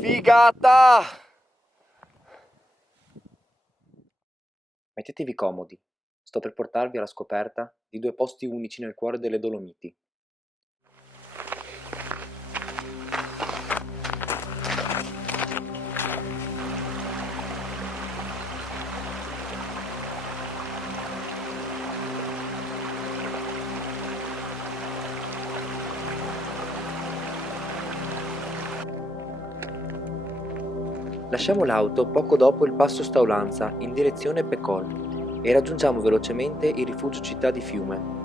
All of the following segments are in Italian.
Figata! Mettetevi comodi, sto per portarvi alla scoperta di due posti unici nel cuore delle Dolomiti. Lasciamo l'auto poco dopo il passo Staulanza in direzione Pecol e raggiungiamo velocemente il rifugio città di Fiume.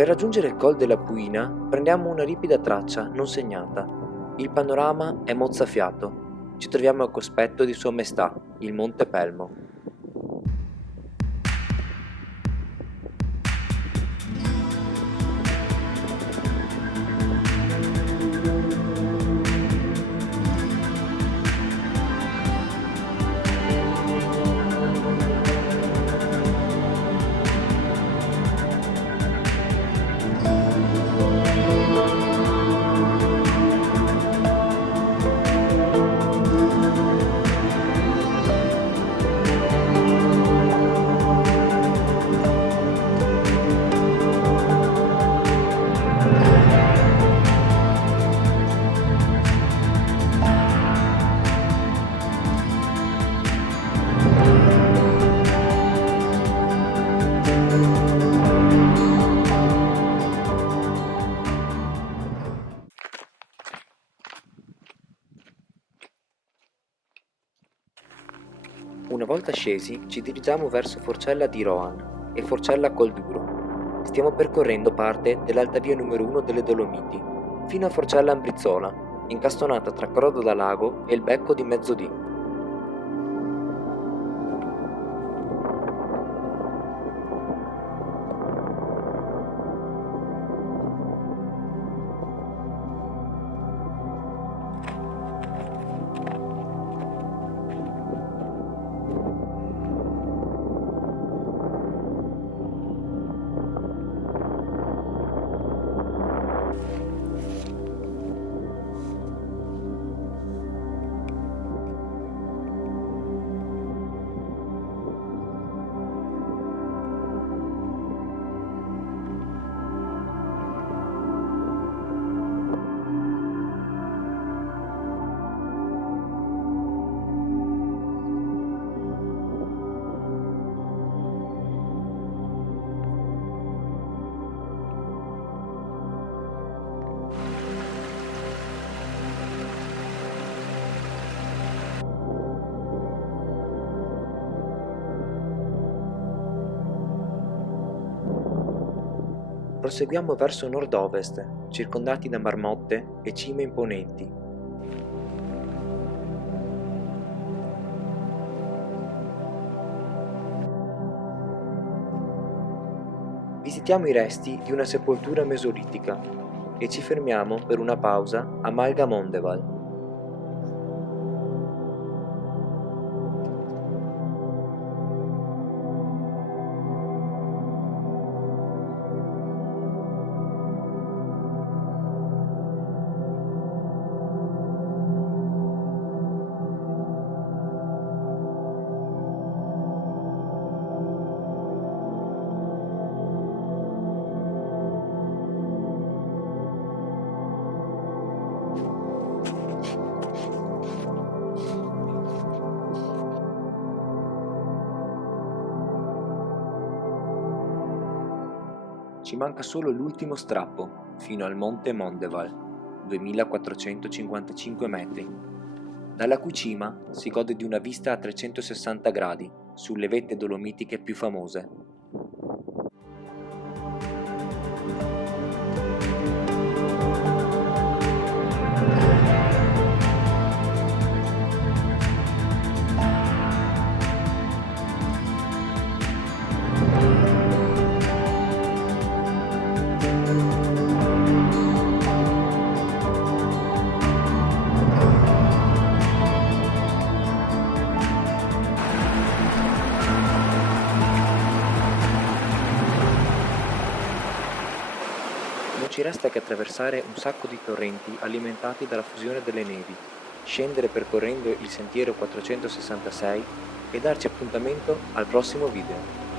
Per raggiungere il Col della Puina prendiamo una ripida traccia non segnata. Il panorama è mozzafiato. Ci troviamo al cospetto di Sua Maestà, il Monte Pelmo. Una volta scesi, ci dirigiamo verso Forcella di Rohan e Forcella Col Duro. Stiamo percorrendo parte dell'alta via numero 1 delle Dolomiti, fino a Forcella Ambrizzola, incastonata tra Crodo da Lago e il becco di Mezzodì. Proseguiamo verso nord-ovest, circondati da marmotte e cime imponenti. Visitiamo i resti di una sepoltura mesolitica e ci fermiamo per una pausa a Malga Mondeval. Ci manca solo l'ultimo strappo, fino al Monte Mondeval, 2455 metri, dalla cui cima si gode di una vista a 360 gradi sulle vette dolomitiche più famose. resta che attraversare un sacco di torrenti alimentati dalla fusione delle nevi, scendere percorrendo il sentiero 466 e darci appuntamento al prossimo video.